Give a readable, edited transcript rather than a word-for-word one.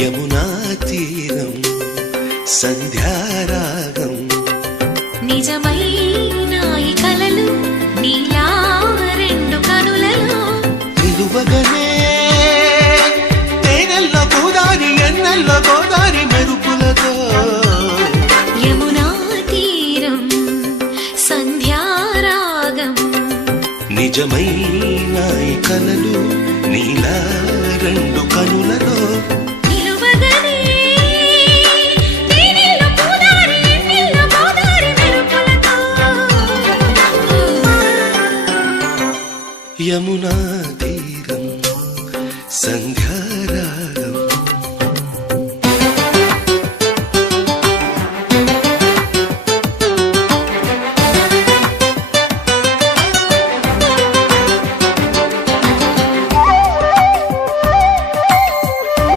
యమునా తీరం సంధ్యారాగం నిజమైన ఈ కలలు నీలా రెండు కనులలో నిలువగనే తేనెల్లో గోదారి ఎన్నెల్లో గోదారి మెరుపులతో యమునా తీరం సంధ్యారాగం నిజమైన ఈ కలలు నీలా రెండు కనులలో యమునా